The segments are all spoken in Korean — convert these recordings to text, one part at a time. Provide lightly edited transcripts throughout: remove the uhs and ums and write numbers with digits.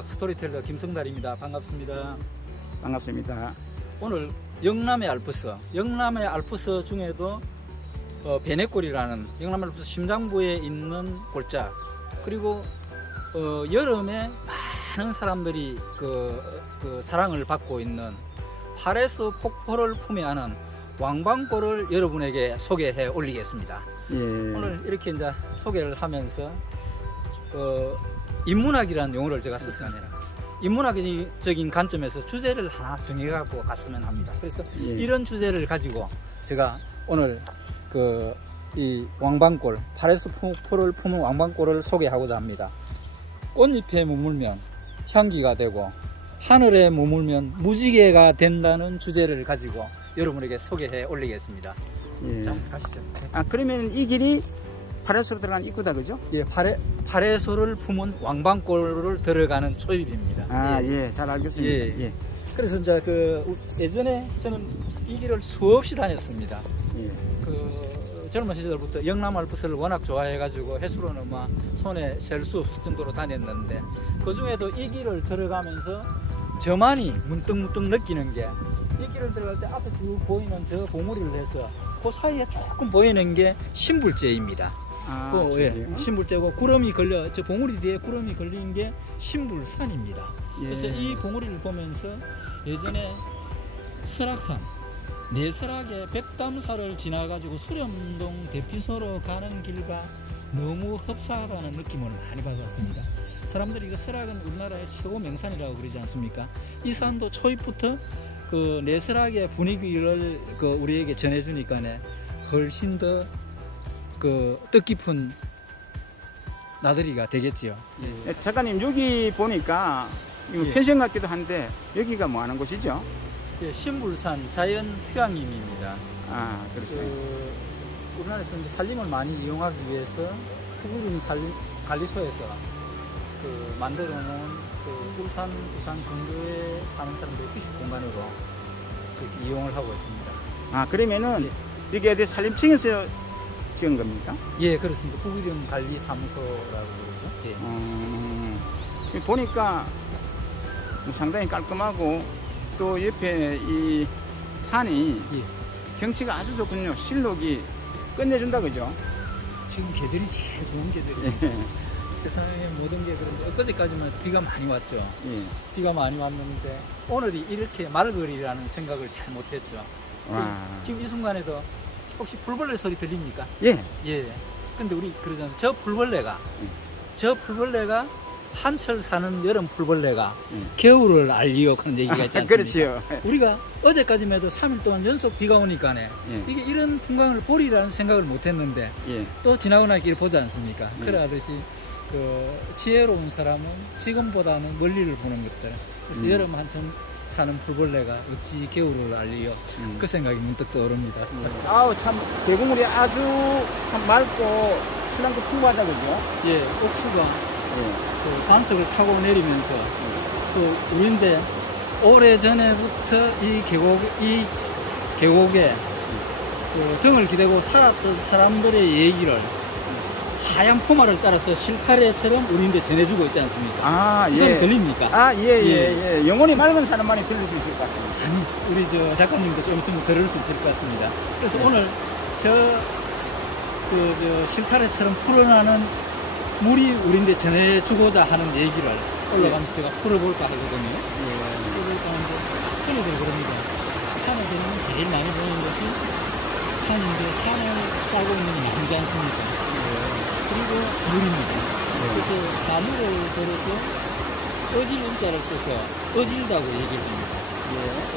문학 스토리텔러 김성달입니다. 반갑습니다. 반갑습니다. 오늘 영남의 알프스 중에도 베네골이라는 영남 알프스 심장부에 있는 골짜, 그리고 여름에 많은 사람들이 그 사랑을 받고 있는 파레스 폭포를 품에안은 왕방골을 여러분에게 소개해 올리겠습니다. 예. 오늘 이렇게 이제 소개를 하면서 인문학이라는 용어를 제가 썼습니다. 인문학적인 관점에서 주제를 하나 정해갖고 갔으면 합니다. 그래서 예. 이런 주제를 가지고 제가 오늘 이 왕방골, 파레스 폭포를 품은 왕방골을 소개하고자 합니다. 꽃잎에 머물면 향기가 되고 하늘에 머물면 무지개가 된다는 주제를 가지고 여러분에게 소개해 올리겠습니다. 예. 자, 가시죠. 그러면 이 길이 파레소로 들어간 입구다, 그죠? 예, 파레소를 품은 왕방골을 들어가는 초입입니다. 예, 잘 알겠습니다. 예. 예. 그래서 이제 예전에 저는 이 길을 수없이 다녔습니다. 예. 젊은 시절부터 영남 알프스를 워낙 좋아해가지고 해수로는 막 손에 셀 수 없을 정도로 다녔는데, 그 중에도 이 길을 들어가면서 저만이 문득문득 느끼는 게, 이 길을 들어갈 때 앞에 쭉 보이는 저 봉우리를 해서 그 사이에 조금 보이는 게 신불재입니다. 예, 신불재고 구름이 걸려, 저 봉우리 뒤에 구름이 걸린 게 신불산입니다. 예. 그래서 이 봉우리를 보면서 예전에 설악산 내설악의 백담사를 지나가지고 수렴동 대피소로 가는 길과 너무 흡사하다는 느낌을 많이 받았습니다. 사람들이 이거 설악은 우리나라의 최고 명산이라고 그러지 않습니까? 이 산도 초입부터 내설악의 분위기를 우리에게 전해주니까 훨씬 더 뜻깊은 나들이가 되겠지요. 예. 작가님, 여기 보니까 예. 펜션 같기도 한데 여기가 뭐 하는 곳이죠? 예, 신불산 자연휴양림입니다. 그렇죠. 우리나라에서 이제 산림을 많이 이용하기 위해서 후구림 관리소에서 만들어 놓은 울산, 부산 근교에 사는 사람들의 휴식 공간으로 이용을 하고 있습니다. 그러면은 여기 어디 산림청에서 지은 겁니까? 예, 그렇습니다. 후구림 관리사무소라고 그러죠. 예. 보니까 상당히 깔끔하고 또 옆에 이 산이 경치가 아주 좋군요. 실록이 끝내준다, 그죠? 지금 계절이 제일 좋은 계절이에요. 세상의 모든 게 그런데 엊그제까지만 비가 많이 왔죠. 예. 비가 많이 왔는데 오늘이 이렇게 맑으리라는 생각을 잘 못했죠. 지금 이 순간에도 혹시 풀벌레 소리 들립니까? 예. 예. 근데 우리 그러잖아요. 저 풀벌레가 한철 사는 여름 풀벌레가 겨울을 알리요 그런 얘기가 있지 않습니까? 그렇지요. 우리가 어제까지만 해도 3일 동안 연속 비가 오니까 이게 이런 풍광을 보리라는 생각을 못했는데 또 지나고 나니까 이렇게 보지 않습니까? 그러듯이 지혜로운 사람은 지금보다는 멀리를 보는 것들. 그래서 여름 한참 사는 풀벌레가 어찌 겨울을 알리요, 그 생각이 문득 떠오릅니다. 참 계곡물이 아주 참 맑고 수량도 풍부하다, 그죠? 예, 옥수가 반석을 타고 내리면서 우리인데 오래전에부터 이 계곡에 등을 기대고 살았던 사람들의 얘기를 하얀 포마를 따라서 실타래처럼 우리인데 전해주고 있지 않습니까? 예. 들립니까? 예. 영혼이 맑은 사람만이 들을 수 있을 것 같습니다. 아니, 우리 작가님도 좀 있으면 들을 수 있을 것 같습니다. 그래서 오늘 실타래처럼 풀어나는 물이 우리인데 전해주고자 하는 얘기를 올라가면서 제가 풀어볼까 하거든요. 풀어볼까 하는데 흔히들 그럽니다. 산을 들으면 제일 많이 보이는 것이 산인데 산을 싸고 있는 게 많지 않습니까? 그리고 물입니다. 그래서 나무를 들어서 어질 운자를 써서 어질다고 얘기를 합니다.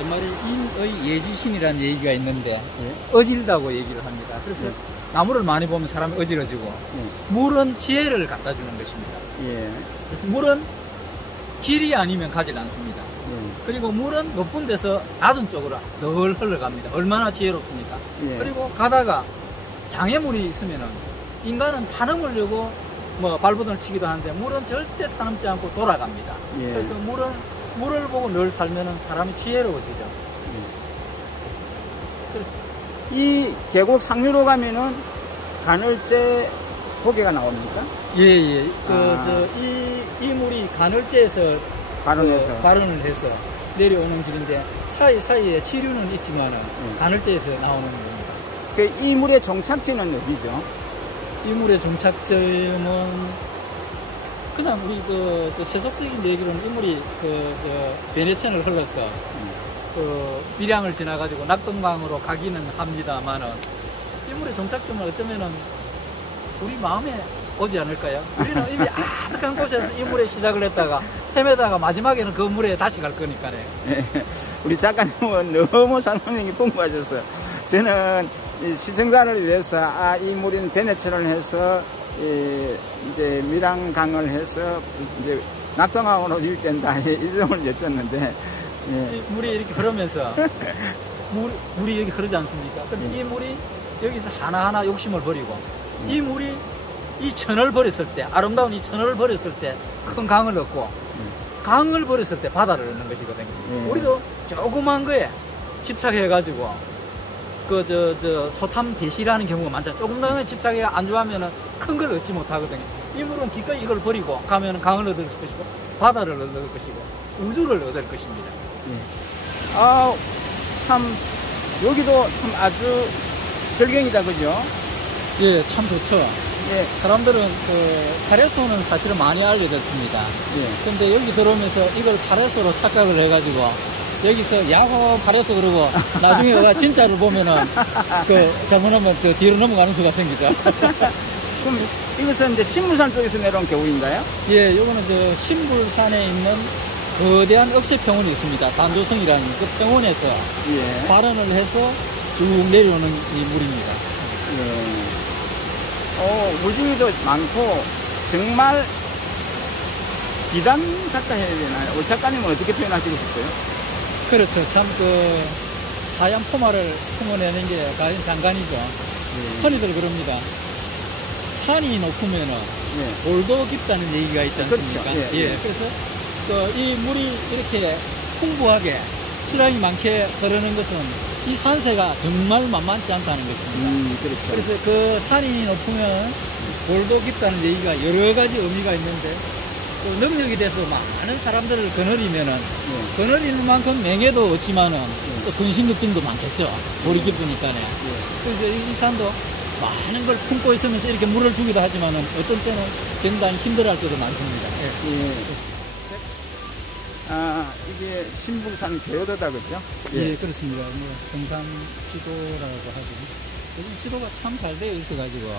옛말에 인의 예지신이라는 얘기가 있는데 어질다고 얘기를 합니다. 그래서 나무를 많이 보면 사람이 어지러지고 물은 지혜를 갖다 주는 것입니다. 그래서 물은 길이 아니면 가지 않습니다. 그리고 물은 높은 데서 낮은 쪽으로 늘 흘러갑니다. 얼마나 지혜롭습니까? 그리고 가다가 장애물이 있으면은 인간은 타넘으려고 발버둥을 치기도 하는데 물은 절대 타넘지 않고 돌아갑니다. 그래서 물을 보고 늘 살면은 사람이 지혜로워지죠. 이 계곡 상류로 가면은 간헐제 고개가 나옵니까? 예. 이 물이 간헐제에서 발원해서. 발원을 해서 내려오는 길인데 사이사이에 지류는 있지만 간헐제에서 나오는 겁니다. 이 물의 종착지는 어디죠? 이 물의 종착점은 그냥 우리 저 세속적인 얘기로는 이 물이 베네천을 흘러서 밀양을 지나가지고 낙동강으로 가기는 합니다만은 이 물의 종착점은 어쩌면은 우리 마음에 오지 않을까요? 우리는 이미 아득한 곳에서 이 물에 시작을 했다가 헤매다가 마지막에는 그 물에 다시 갈 거니까요. 네. 우리 작가님은 너무 설명이 풍부하셔서 저는 이 시청자를 위해서 이 물인 베네천을 해서 이제 밀양강을 해서 이제 낙동강으로 유입된다 이 점을 여쭸는데 예. 물이 이렇게 흐르면서 물이 여기 흐르지 않습니까? 근데 이 물이 여기서 하나하나 욕심을 버리고 이 물이 이 천을 버렸을 때 아름다운 이 천을 버렸을 때 큰 강을 얻고 강을 버렸을 때 바다를 얻는 것이거든요. 우리도 조그만 거에 집착해가지고 소탐 대시라는 경우가 많잖아요. 조금 더 집착해 안 좋아하면은 큰 걸 얻지 못하거든요. 이 물은 기꺼이 이걸 버리고 가면은 강을 얻을 것이고 바다를 얻을 것이고 우주를 얻을 것입니다. 참 여기도 참 아주 절경이다, 그죠? 예, 참 좋죠. 예. 사람들은 파레소는 사실은 많이 알려졌습니다. 예. 근데 여기 들어오면서 이걸 파레소로 착각을 해가지고 여기서 야호 파레소 그러고 나중에 와 진짜를 보면은 잘못하면 뒤로 넘어가는 수가 생기죠. 그럼 이것은 이제 신물산 쪽에서 내려온 겨울인가요? 예, 요거는 신불산에 있는 거대한 억새평원이 있습니다. 단조성이라는 그 평원에서 예. 발원을 해서 쭉 내려오는 이 물입니다. 예. 물중에도 많고 정말 비단 같다 해야 되나요? 우리 작가님은 어떻게 표현하시고 싶어요? 그렇죠. 참 하얀 포마를 품어내는 게 과연 장관이죠. 예. 흔히들 그럽니다. 산이 높으면은 돌도 깊다는 얘기가 있지 않습니까? 그렇죠. 예. 그래서 이 물이 이렇게 풍부하게 수량이 많게 흐르는 것은 이 산세가 정말 만만치 않다는 것입니다. 그렇죠. 그래서 그 산이 높으면 돌도 깊다는 얘기가 여러 가지 의미가 있는데 또 능력이 돼서 많은 사람들을 거느리면은 거느리는 만큼 명예도 얻지만은 또 근심걱정도 많겠죠. 돌이 깊으니까요. 그래서 이 산도 많은 걸 품고 있으면서 이렇게 물을 주기도 하지만은 어떤 때는 굉장히 힘들어할 때도 많습니다. 이게 신불산 개요도다, 그죠? 예, 그렇습니다. 등산 지도라고 하죠. 이 지도가 참 잘 되어 있어가지고,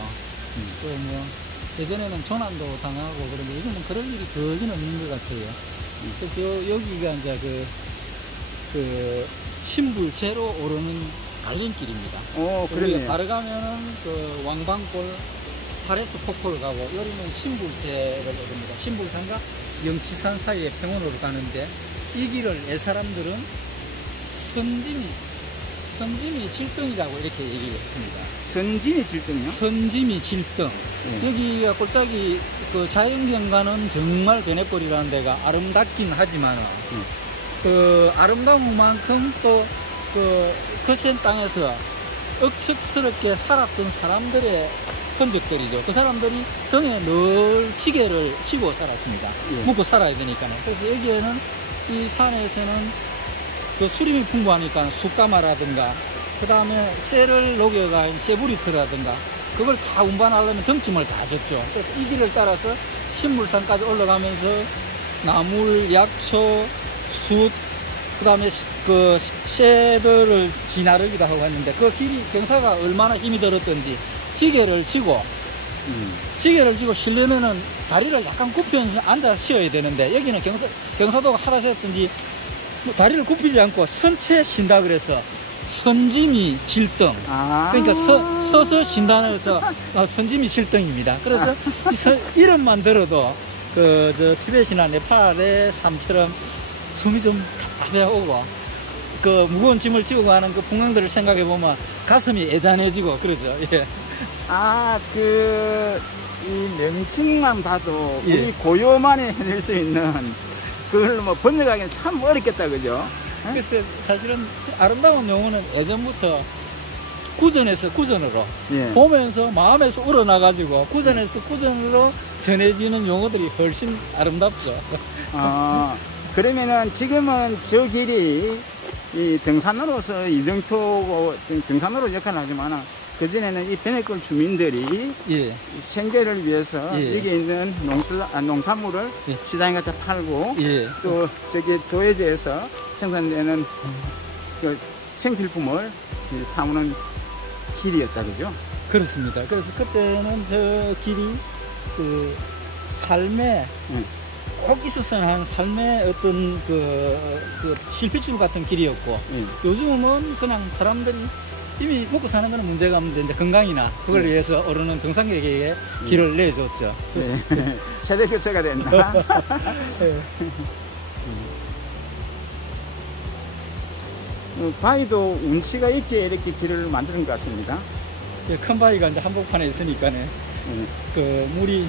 예전에는 조난도 당하고 그런데 요즘은 그럴 일이 거진 없는 것 같아요. 그래서 여기가 이제 신불제로 오르는 갈림길입니다. 그러네요. 바로 가면은 왕방골 파레스 폭포를 가고, 여기는 신불제를 오릅니다. 신불산과 영치산 사이의 평원으로 가는데, 이 길을 사람들은 선짐이 질등이라고 이렇게 얘기를 했습니다. 선짐이 질등이요? 선짐이 질등. 여기가 골짜기 자연경관은 정말 베네골이라는 데가 아름답긴 하지만 아름다운 만큼 또 거센 땅에서 억척스럽게 살았던 사람들의 흔적들이죠. 그 사람들이 등에 늘 지게를 지고 살았습니다. 묵고 살아야 되니까요. 그래서 여기에는 이 산에서는 수림이 풍부하니까 숯가마라든가 그 다음에 쇠를 녹여간 쇠브리트라든가 그걸 다 운반하려면 등짐을 다 졌죠. 그래서 이 길을 따라서 신물산까지 올라가면서 나물, 약초, 숯, 그 다음에 쇠들을 지나르기도 하고 했는데 그 길이 경사가 얼마나 힘이 들었던지 지게를 지고 쉬려면은 다리를 약간 굽히면서 앉아 쉬어야 되는데 여기는 경사도가 하다 세웠던지 다리를 굽히지 않고 선체 쉰다 그래서 선짐이 질등. 그러니까 서서 쉰다는 해서 선짐이 질등입니다. 그래서 이름만 들어도 티벳이나 네팔의 삶처럼 숨이 좀 답답해 오고 무거운 짐을 지고 가는 그 풍경들을 생각해 보면 가슴이 애잔해지고 그러죠. 예. 이 명칭만 봐도 우리 고요만이 해낼 수 있는 그걸 번역하기는 참 어렵겠다, 그죠? 그래서 사실은 아름다운 용어는 예전부터 구전에서 구전으로 예. 보면서 마음에서 우러나가지고 구전에서 구전으로 전해지는 용어들이 훨씬 아름답죠. 그러면은 지금은 저 길이 이 등산로로서 이정표고 등산로로 역할을 하지만 그전에는 이 베네골 주민들이 예. 생계를 위해서 예. 여기 있는 농산물을 예. 시장에 갖다 팔고 예. 또 저기 도예지에서 생산되는 그 생필품을 사오는 길이었다 그죠? 그렇습니다. 그래서 그때는 저 길이 그 삶의 꼭 있었어야 하는 삶의 어떤 그 실핏줄 같은 길이었고 요즘은 그냥 사람들이 이미 먹고 사는 거는 문제가 없는데 이제 건강이나 그걸 위해서 오르는 등산객에게 길을 내줬죠. 네. 세대 교체가 됐나? 네. 바위도 운치가 있게 이렇게 길을 만드는 것 같습니다. 예, 큰 바위가 이제 한복판에 있으니까네. 그 물이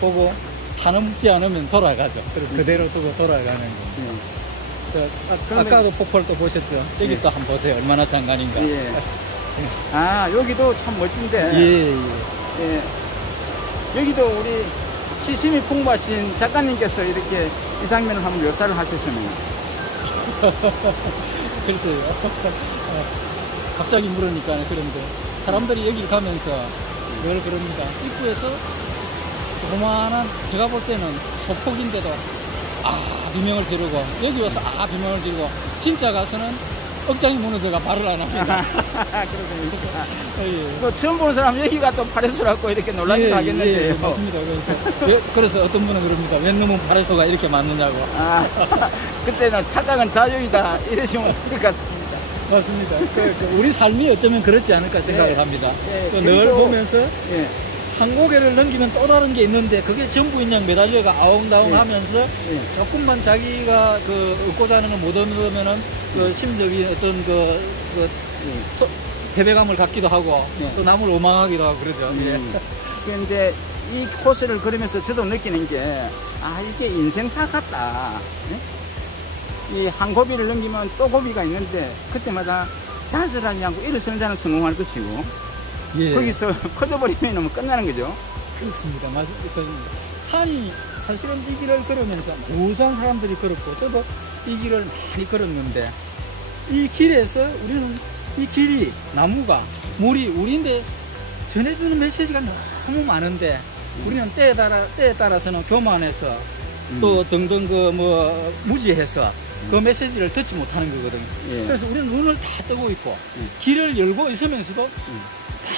보고 타넘지 않으면 돌아가죠. 그래서 그대로 두고 돌아가는 거. 아까도 폭포를 또 보셨죠? 여기 또 한번 보세요. 얼마나 장관인가. 예. 아, 여기도 참 멋진데. 예. 예. 여기도 우리 시심이 풍부하신 작가님께서 이렇게 이 장면을 한번 묘사를 하셨으면. 글쎄요. 갑자기 물으니까 그런데 사람들이 여기 가면서 늘 그럽니다. 입구에서 조그마한 제가 볼 때는 소폭인데도 비명을 지르고 여기 와서 비명을 지르고 진짜 가서는 억장이 무너져가 말을 안 합니다. 그렇습니다. 예. 또 처음 보는 사람 여기가 또 파레소라고 이렇게 놀라기도 하겠는데요. 예, 맞습니다. 그래서 어떤 분은 그럽니다. 웬 놈은 파레소가 이렇게 맞느냐고. 그때는 착각은 자유이다 이러시면 될 것 같습니다. 맞습니다. 우리 삶이 어쩌면 그렇지 않을까 생각을 합니다. 늘 보면서 한 고개를 넘기면 또 다른 게 있는데 그게 전부 그냥 매달려가 아웅다웅 하면서 조금만 자기가 얻고자 하는 걸 못 얻으면은 그 심적인 어떤 패배감을 갖기도 하고 또 남을 원망하기도 하고 그러죠. 그런데 이 코스를 걸으면서 저도 느끼는 게 이게 인생사 같다. 이 한 고비를 넘기면 또 고비가 있는데 그때마다 좌절하지 않고 일어서는 자는 성공할 것이고 거기서 커져버리면 끝나는 거죠. 그렇습니다. 산이 사실은 이 길을 걸으면서 무수한 사람들이 걸었고 저도 이 길을 많이 걸었는데 이 길에서 우리는 이 길이 나무가 물이 우리인데 전해주는 메시지가 너무 많은데 우리는 때에 따라서는 교만해서 또 등등 무지해서 그 메시지를 듣지 못하는 거거든요. 그래서 우리는 눈을 다 뜨고 있고 길을 열고 있으면서도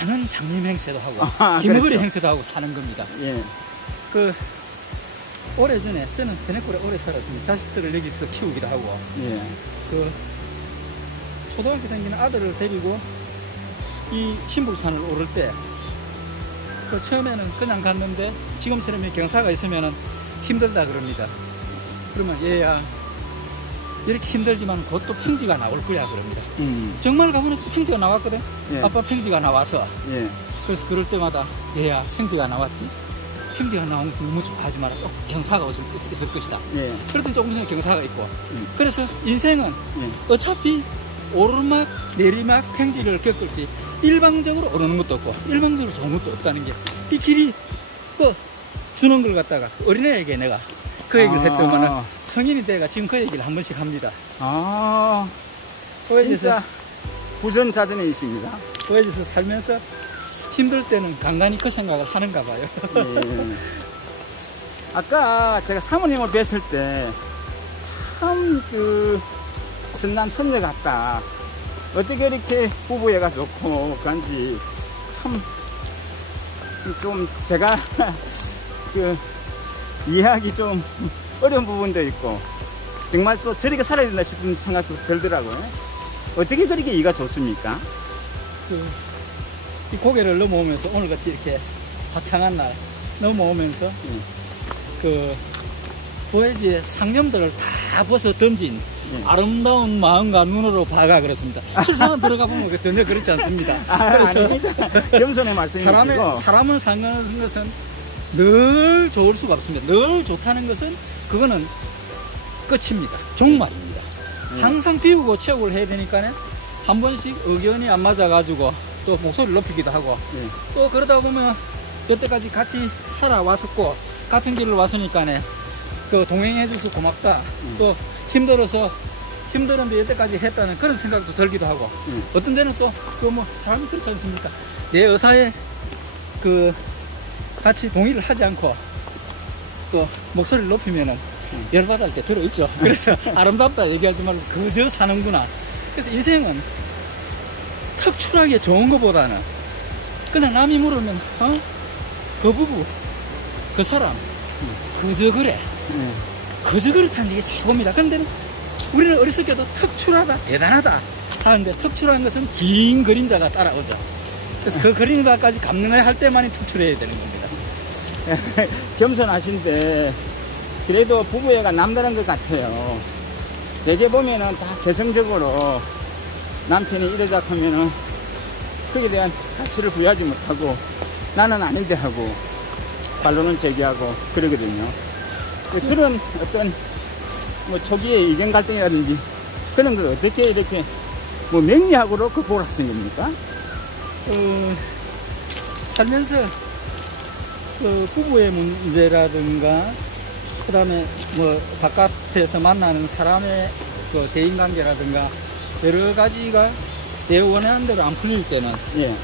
많은 장님 행세도 하고 기머거리 그렇죠. 행세도 하고 사는 겁니다. 오래전에 저는 베네골에 오래 살았습니다. 자식들을 여기서 키우기도 하고 초등학교 다니는 아들을 데리고 이 신북산을 오를 때 처음에는 그냥 갔는데 지금처럼 경사가 있으면 힘들다 그럽니다. 그러면 얘야 이렇게 힘들지만 곧 또 평지가 나올 거야 그럽니다. 정말 가보면 또 평지가 나왔거든. 아빠 평지가 나와서 그래서 그럴 때마다 얘야 평지가 나왔지. 평지가 나온 것은 너무 좋아하지 마라. 또 경사가 있을 것이다. 그랬더니 조금 전에 경사가 있고 그래서 인생은 어차피 오르막 내리막 평지를 겪을 때 일방적으로 오르는 것도 없고 일방적으로 좋은 것도 없다는 게 이 길이 주는 걸 갖다가 어린애에게 내가 그 얘기를 했더만은 성인이 돼가 지금 그 얘기를 한 번씩 합니다. 진짜 부전자전이십니다. 거기서 살면서 힘들 때는 간간히 그 생각을 하는가 봐요. 아까 제가 사모님을 뵀을 때 참 선남 선녀 같다. 어떻게 이렇게 부부애가 좋고 그런지 참 좀 제가 이해하기 좀 어려운 부분도 있고 정말 또 저렇게 살아야 된다 싶은 생각도 들더라고요. 어떻게 그렇게 이가 좋습니까? 이 고개를 넘어오면서 오늘같이 이렇게 화창한 날 넘어오면서 도해지의 상념들을 다 벗어 던진 아름다운 마음과 눈으로 봐가 그렇습니다. 실상은 들어가 보면 전혀 그렇지 않습니다. 그래서 아닙니다. 겸손의 말씀이시고 사람을 사는 것은 늘 좋을 수가 없습니다. 늘 좋다는 것은 그거는 끝입니다. 종말입니다. 항상 비우고 채우고 해야 되니까 한 번씩 의견이 안 맞아가지고 또 목소리를 높이기도 하고 예. 또 그러다 보면 여태까지 같이 살아왔었고 같은 길을 왔으니까네 그 동행해줘서 고맙다. 또 힘들었는데 여태까지 했다는 그런 생각도 들기도 하고 어떤 데는 또 그 뭐 사람이 그렇지 않습니까? 내 의사에 그 같이 동의를 하지 않고 또 목소리를 높이면은 열받을 때 들어있죠. 그래서 아름답다 얘기하지 말고 그저 사는구나. 그래서 인생은 특출하게 좋은 것보다는 그냥 남이 물으면 그 부부 그 사람 그저 그래 그저 그렇다는 게 최고입니다. 그런데 우리는 어렸을 때도 특출하다 대단하다 하는데 특출한 것은 긴 그림자가 따라오죠. 그래서 그 그림자까지 감능해야 할 때만이 특출해야 되는 겁니다. 겸손하신데 그래도 부부애가 남다른 것 같아요. 대개 보면은 다 개성적으로 남편이 이러자 하면은 거기에 대한 가치를 부여하지 못하고 나는 아닌데 하고 반론을 제기하고 그러거든요. 그런 어떤 뭐 초기의 의견 갈등이라든지 그런 걸 어떻게 이렇게 뭐 명리학으로 극복을 하신 겁니까? 살면서 그 부부의 문제라든가 그 다음에 뭐 바깥에서 만나는 사람의 그 대인관계라든가 여러 가지가 내 원하는 대로 안 풀릴 때는 예.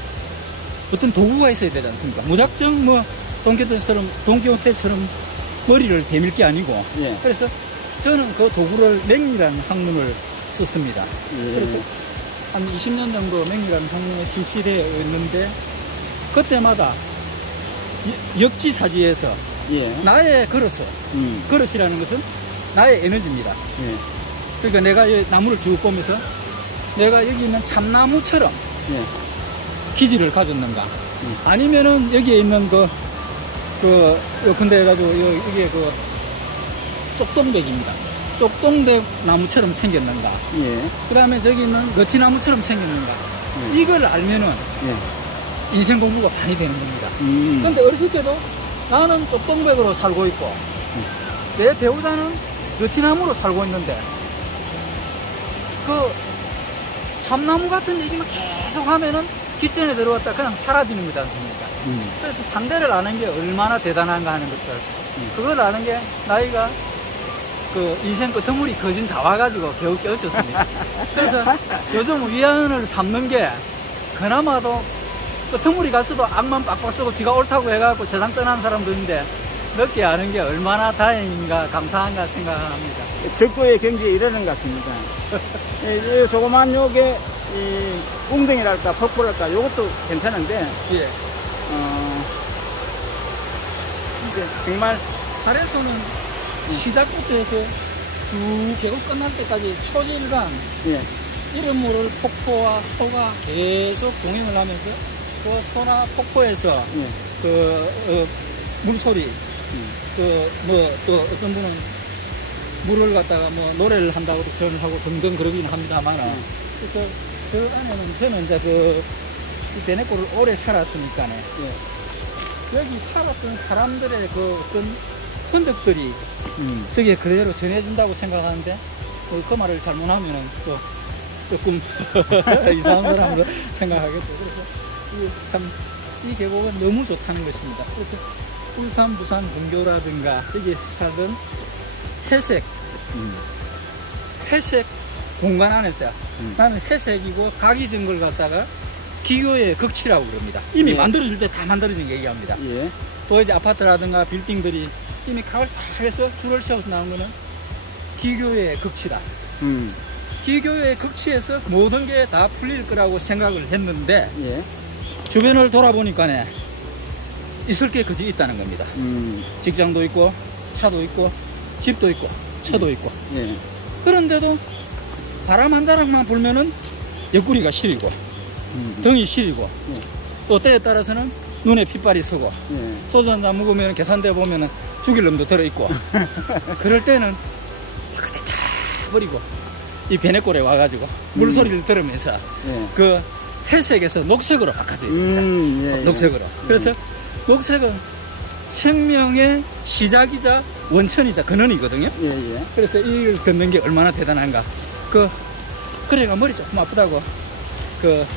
어떤 도구가 있어야 되지 않습니까? 무작정 뭐 돈키호테처럼 머리를 대밀 게 아니고 예. 그래서 저는 그 도구를 맹리라는 학문을 썼습니다. 예. 그래서 한 20년 정도 맹리라는 학문에 심취되어 있는데 그때마다 역지사지에서 예. 나의 그릇이라는 것은 나의 에너지입니다. 예. 그러니까 내가 이 나무를 쭉 보면서 내가 여기 있는 참나무처럼 예. 기질을 가졌는가 아니면은 여기에 있는 근데 해가지고 이게 쪽동백입니다. 쪽동백 나무처럼 생겼는가 예. 그 다음에 저기 있는 거티나무처럼 생겼는가 이걸 알면은 예. 인생 공부가 많이 되는 겁니다. 그런데 어렸을 때도 나는 쪽동백으로 살고 있고 내 배우자는 거티나무로 살고 있는데 그 참나무 같은 얘기만 계속 하면은 기천에 들어왔다 그냥 사라지는 거지 않습니까? 그래서 상대를 아는 게 얼마나 대단한가 하는 것들 그걸 아는 게 나이가 그 인생 끄트머리 거진 다 와가지고 겨우 깨우쳤습니다. 그래서 요즘 위안을 삼는 게 그나마도 끄트머리 갔어도 악만 빡빡 쓰고 지가 옳다고 해갖고 세상 떠나는 사람도 있는데 늦게 아는 게 얼마나 다행인가 감사한가 생각합니다. 덕구의 경지에 이르는 것 같습니다. 이 조그만 요게 이 웅덩이랄까 폭포랄까 요것도 괜찮은데 예. 이제 정말 달에서는 시작부터 해서 쭉 계곡 끝날 때까지 초질간 예. 이름 모를 폭포와 소가 계속 동행을 하면서 그 소나 폭포에서 예. 물소리 또 어떤 분은 물을 갖다가 뭐 노래를 한다고도 표현을 하고 등등 그러기는 합니다만 그래서 그 안에는 저는 이제 이 베네골을 오래 살았으니까네 여기 살았던 사람들의 그 어떤 흔적들이 저게 그대로 전해진다고 생각하는데 그 말을 잘못하면은 또 조금 이상한 사람으로 생각하겠죠. 그래서 참 이 계곡은 너무 좋다는 것입니다. 그래서 울산, 부산, 근교라든가 여기 살던 회색 공간 안에서 나는 회색이고 각이진 걸 갖다가 기교의 극치라고 그럽니다. 이미 만들어질 때 다 만들어진 게 얘기합니다. 예. 또 이제 아파트라든가 빌딩들이 이미 각을 다 해서 줄을 세워서 나온 거는 기교의 극치다. 기교의 극치에서 모든 게 다 풀릴 거라고 생각을 했는데 예. 주변을 돌아보니까 있을 게 그지 있다는 겁니다. 직장도 있고 차도 있고 집도 있고 차도 있고 예. 그런데도 바람 한 자락만 불면은 옆구리가 시리고 등이 시리고 또 때에 따라서는 눈에 핏발이 서고 소주 한잔 먹으면 계산대 보면은 죽일 놈도 들어있고 그럴 때는 그때 다 버리고 이 베네골에 와가지고 물소리를 들으면서 그 회색에서 녹색으로 바꿔줘야 됩니다. 녹색으로. 그래서 녹색은 생명의 시작이자 원천이자 근원이거든요. 그래서 이걸 걷는 게 얼마나 대단한가. 그래가 머리 조금 아프다고 그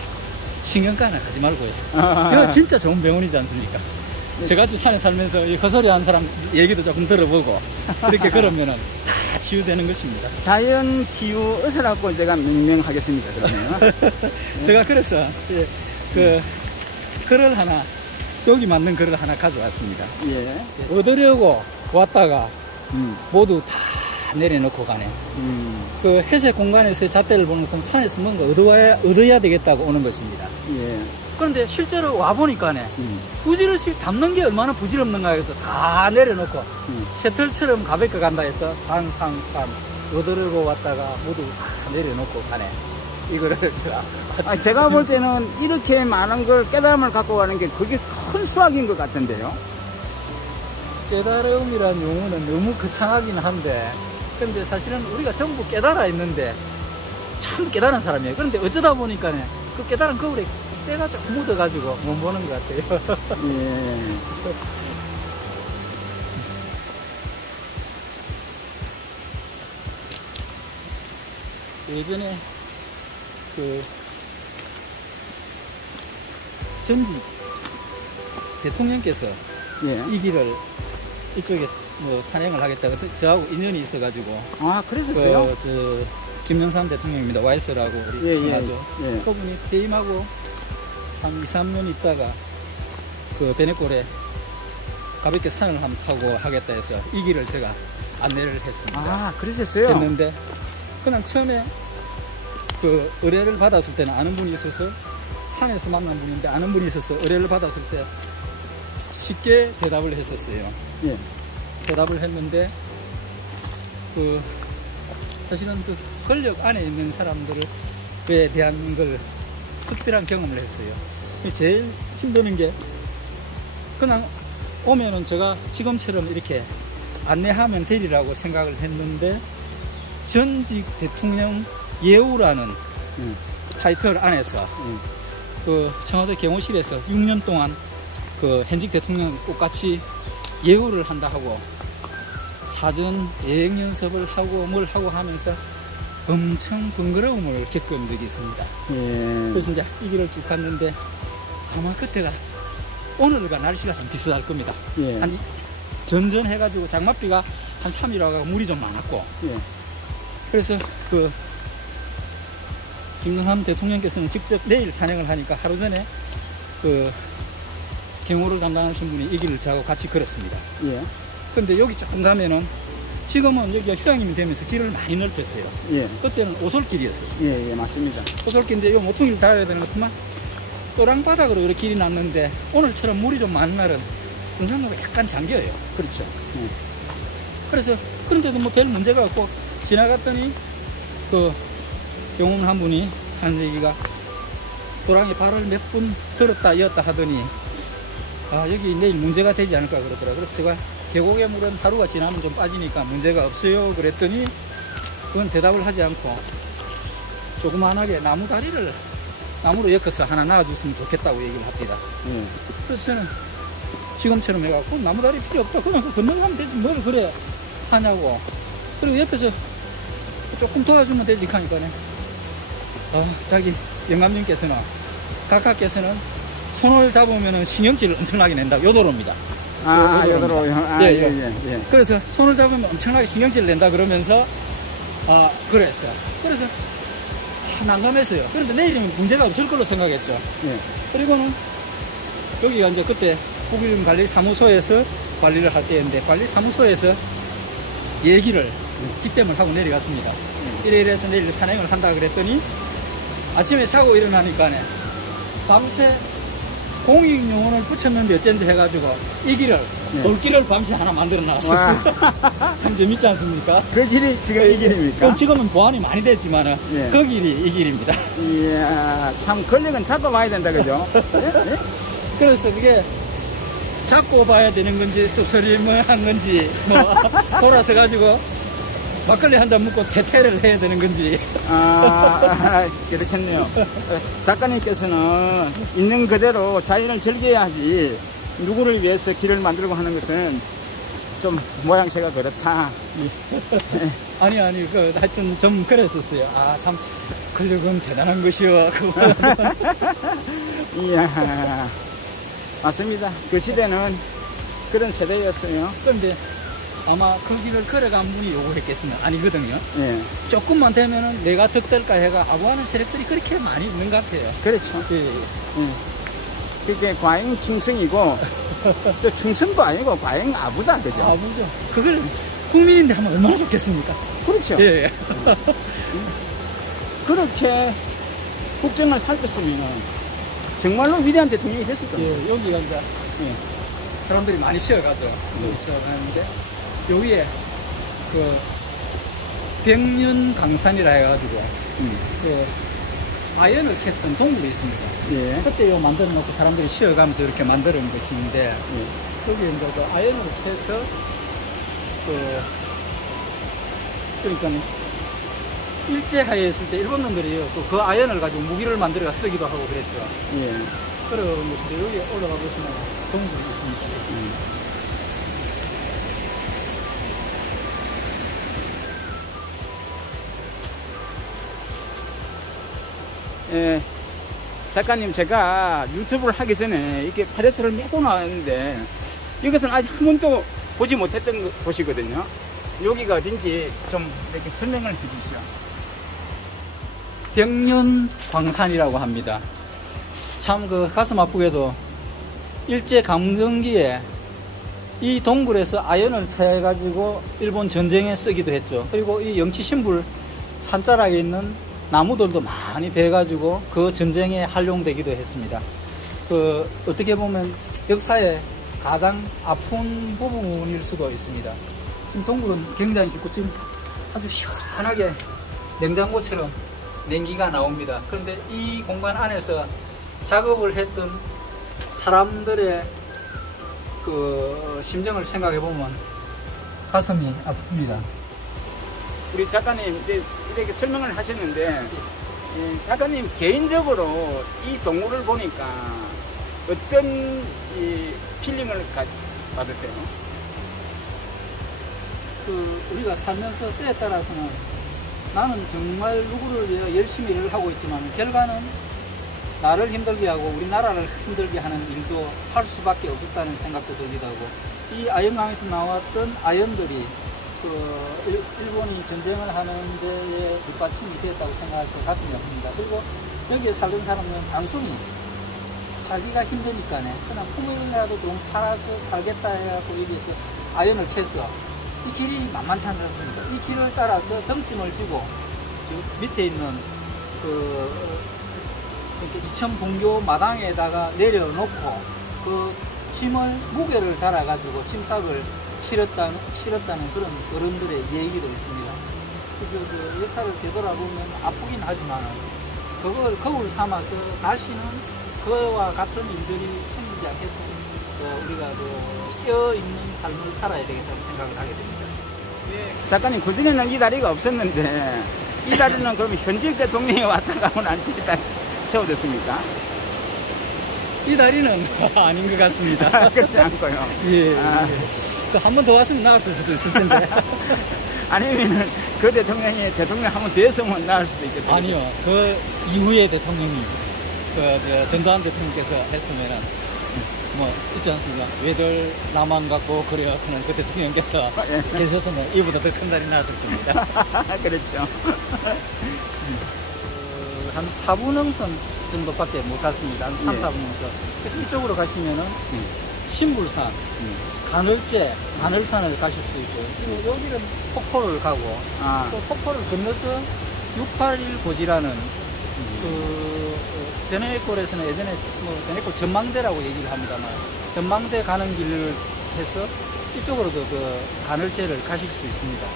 신경과는 하지 말고요. 이거 진짜 좋은 병원이지 않습니까? 저같이 산에 살면서 이 헛소리 하는 사람 얘기도 조금 들어보고 이렇게 그러면은 다 치유되는 것입니다. 자연 치유 의사라고 제가 명명하겠습니다. 그러면 제가 그래서 그 글을 하나, 여기 맞는 글을 하나 가져왔습니다. 예. 얻으려고 왔다가 모두 다 내려놓고 가네. 그 회색 공간에서의 잣대를 보는 것은 산에서 뭔가 얻어야 되겠다고 오는 것입니다. 예. 그런데 실제로 와보니까네, 부질없이 담는 게 얼마나 부질없는가 해서 다 내려놓고, 셔틀처럼 가볍게 간다 해서 산, 얻으려고 왔다가 모두 다 내려놓고 가네. 이거를 제가 볼 때는 이렇게 많은 걸 깨달음을 갖고 가는 게 그게 큰 수학인 것 같은데요. 깨달음이란 용어는 너무 거창하긴 한데, 근데 사실은 우리가 전부 깨달아 있는데 참 깨달은 사람이에요. 그런데 어쩌다 보니까네, 그 깨달은 거울에 때가 조금 묻어가지고 못 보는 것 같아요. 예. 예전에 그 전직 대통령께서 이 길을 이쪽에서 뭐 산행을 하겠다고 저하고 인연이 있어가지고. 아, 그랬었어요? 김영삼 대통령입니다. 와이스라고 우리 친하죠. 그분이 퇴임하고 한 2, 3년 있다가 그 베네골에 가볍게 산을 한번 타고 하겠다 해서 이 길을 제가 안내를 했습니다. 아, 그랬었어요? 했는데 그냥 처음에 그 의뢰를 받았을 때는 아는 분이 있어서, 산에서 만난 분인데 아는 분이 있어서 의뢰를 받았을 때 쉽게 대답을 했었어요. 예. 대답을 했는데 그 사실은 그 권력 안에 있는 사람들에 대한 걸 특별한 경험을 했어요. 제일 힘드는 게 그냥 오면은 제가 지금처럼 이렇게 안내하면 되리라고 생각을 했는데, 전직 대통령 예우라는 타이틀 안에서 그 청와대 경호실에서 6년 동안 그 현직 대통령 똑같이 예우를 한다 하고 사전 예행 연습을 하고 뭘 하고 하면서 엄청 번거로움을 겪은 적이 있습니다. 그래서 이제 이 길을 쭉 갔는데 아마 그때가 오늘과 날씨가 좀 비슷할 겁니다. 한 전전해가지고 장맛비가 한 3일 와가지고 물이 좀 많았고. 그래서 그 김영삼 대통령께서는 직접 내일 산행을 하니까 하루 전에 그 경호를 담당하신 분이 이 길을 저하고 같이 걸었습니다. 근데 여기 조금 가면은 지금은 여기가 휴양림이 되면서 길을 많이 넓혔어요. 그때는 오솔길이었어요. 맞습니다. 오솔길인데 요 모퉁이를 닿아야 되는 것만 또랑바닥으로 이렇게 길이 났는데, 오늘처럼 물이 좀 많은 날은 등산로가 약간 잠겨요. 그렇죠. 그래서 그런데도 뭐 별 문제가 없고 지나갔더니 그 경호원 한 분이 한 얘기가, 도랑이 발을 몇 분 들었다 이었다 하더니 아, 여기 내일 문제가 되지 않을까 그러더라고요. 그래서 제가 계곡의 물은 하루가 지나면 좀 빠지니까 문제가 없어요 그랬더니 그건 대답을 하지 않고 조그만하게 나무 다리를 나무로 엮어서 하나 놔줬으면 좋겠다고 얘기를 합니다. 그래서 저는 지금처럼 해갖고 나무 다리 필요 없다, 그냥 건너가면 되지 뭘 그래 하냐고. 그리고 옆에서 조금 도와주면 되지 하니까네, 자기 영감님께서는, 각하께서는 손을 잡으면 신경질을 엄청나게 낸다고. 요도로입니다. 요도로요. 그래서 손을 잡으면 엄청나게 신경질을 낸다 그러면서 그랬어요. 그래서 난감했어요. 그런데 내일이면 문제가 없을 걸로 생각했죠. 그리고는 여기가 이제 그때 국립관리사무소에서 관리를 할 때였는데, 관리사무소에서 얘기를 뒷담을 하고 내려갔습니다. 이래서 내일 산행을 한다 그랬더니 아침에 자고 일어나니까네, 밤새 공익용원을 붙였는데 어쩐지 해가지고 이 길을 돌길을 밤새 하나 만들어 놨어요. 참 재밌지 않습니까? 그 길이 지금 이 길입니까? 지금은 보완이 많이 됐지만 그 길이 이 길입니다. 이야, 참 권력은 잡고 봐야 된다, 그죠? 그래서 그게 잡고 봐야 되는 건지 씁쓸림을 한 건지 뭐 돌아서 가지고 막걸리 한 잔 먹고 퇴퇴를 해야 되는 건지. 그렇겠네요. 작가님께서는 있는 그대로 자연을 즐겨야지 누구를 위해서 길을 만들고 하는 것은 좀 모양새가 그렇다. 아니, 하여튼 좀 그랬었어요. 아, 참, 근력은 대단한 것이요. 이야, 맞습니다. 그 시대는 그런 세대였어요. 그런데 아마 그 길을 걸어간 분이 요구했겠으면 아니거든요. 예. 조금만 되면은 내가 득달까 해가 아부하는 세력들이 그렇게 많이 있는 것 같아요. 그렇죠. 예. 그게 과잉 충성이고, 또 충성도 아니고 과잉 아부다, 그죠? 아부죠. 그걸 국민인데 하면 얼마나 좋겠습니까? 그렇죠. 예. 그렇게 국정을 살폈으면 정말로 위대한 대통령이 됐을 겁니다. 예, 여기가 이제 사람들이 많이 쉬어가죠. 쉬어가는데 여기에 그 백년 강산이라 해가지고 그 아연을 캤던 동굴이 있습니다. 예. 그때 요 만들어 놓고 사람들이 쉬어가면서 이렇게 만들어 놓은 것인데 거기에 이제 그 아연을 캐서 그러니까 일제하에 있을 때 일본 놈들이요 그 아연을 가지고 무기를 만들어 쓰기도 하고 그랬죠. 예. 그런 것들이 여기 올라가 보시면 동굴이 있습니다. 예. 작가님, 제가 유튜브를 하기 전에 이렇게 파레스를 메고 나왔는데 이것은 아직 한 번도 보지 못했던 곳이거든요. 여기가 어딘지 좀 이렇게 설명을 해주시죠. 백년 광산이라고 합니다. 참 그 가슴 아프게도 일제 강점기에 이 동굴에서 아연을 캐가지고 일본 전쟁에 쓰기도 했죠. 그리고 이 영치신불 산자락에 있는 나무들도 많이 베가지고 그 전쟁에 활용되기도 했습니다. 그 어떻게 보면 역사의 가장 아픈 부분일 수도 있습니다. 지금 동굴은 굉장히 깊고 지금 아주 시원하게 냉장고처럼 냉기가 나옵니다. 그런데 이 공간 안에서 작업을 했던 사람들의 그 심정을 생각해 보면 가슴이 아픕니다. 우리 작가님 이제 이렇게 설명을 하셨는데 작가님 개인적으로 이 동물을 보니까 어떤 이 필링을 받으세요? 그 우리가 살면서 때에 따라서는 나는 정말 누구를 위해 열심히 일을 하고 있지만 결과는 나를 힘들게 하고 우리나라를 힘들게 하는 일도 할 수밖에 없다는 생각도 들기도 하고 이 아연강에서 나왔던 아연들이 그 일본이 전쟁을 하는 데에 뒷받침이 되었다고 생각할 때 가슴이 아픕니다. 그리고 여기에 살던 사람은 단순히 살기가 힘드니까 그냥 꿈이라도 좀 팔아서 살겠다 해갖고 여기서 아연을 캐서 이 길이 만만치 않지 않습니까? 이 길을 따라서 덩짐을 지고 저 밑에 있는 이천 본교 마당에다가 내려놓고 그 침을 무게를 달아가지고 침삽을 치렀다는 그런 어른들의 얘기도 있습니다. 그래서 그 역사를 되돌아보면 아프긴 하지만 그걸 거울 삼아서 다시는 그와 같은 일들이 생기지 않게끔 우리가 껴있는 삶을 살아야 되겠다는 생각을 하게 됩니다. 작가님, 그전에는 이 다리가 없었는데 이 다리는 그러면 현직 대통령이 왔다 가면 안 되겠다 채워졌습니까? 이 다리는 아닌 것 같습니다. 그렇지 않고요. 예. 한 번 더 왔으면 나왔을 수도 있을 텐데. 아니면 그 대통령이 대통령 한 번 더 했으면 나을 수도 있겠죠. 아니요. 그 이후에 대통령이 전두환 대통령께서 했으면은 뭐 있지 않습니까? 외절 남한 갖고 그래야 그는 그 대통령께서 계셨으면 이보다 더 큰 다리 나왔을 겁니다. 그렇죠. 한 4분흥선 정도밖에 못 갔습니다. 한 3, 4분흥선. 그래서 이쪽으로 가시면은 신불산, 가늘제, 가늘산을 가실 수 있고, 그리고 여기는 폭포를 가고, 또 폭포를 건너서 681 고지라는 변해골에서는 예전에 변해골 전망대라고 얘기를 합니다만, 전망대 가는 길을 해서 이쪽으로도 그 가늘제를 가실 수 있습니다.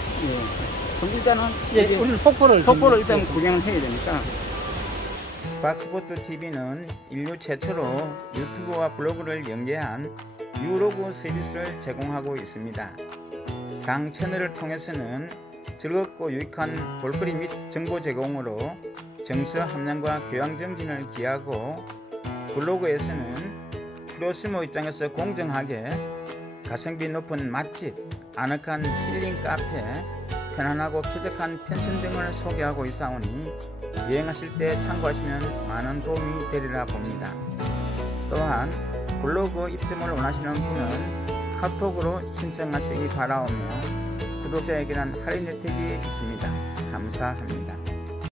그럼 일단은 우리는 폭포를 일단 구경을 해야 되니까. 박스포트 TV는 인류 최초로 유튜브와 블로그를 연계한 유로그 서비스를 제공하고 있습니다. 강 채널을 통해서는 즐겁고 유익한 볼거리 및 정보 제공으로 정서 함량과 교양 정진을 기하고 블로그에서는 프로스모 입장에서 공정하게 가성비 높은 맛집, 아늑한 힐링 카페, 편안하고 쾌적한 펜션 등을 소개하고 있사오니 여행하실 때 참고하시면 많은 도움이 되리라 봅니다. 또한 블로그 입점을 원하시는 분은 카톡으로 신청하시기 바라오며 구독자에게는 할인 혜택이 있습니다. 감사합니다.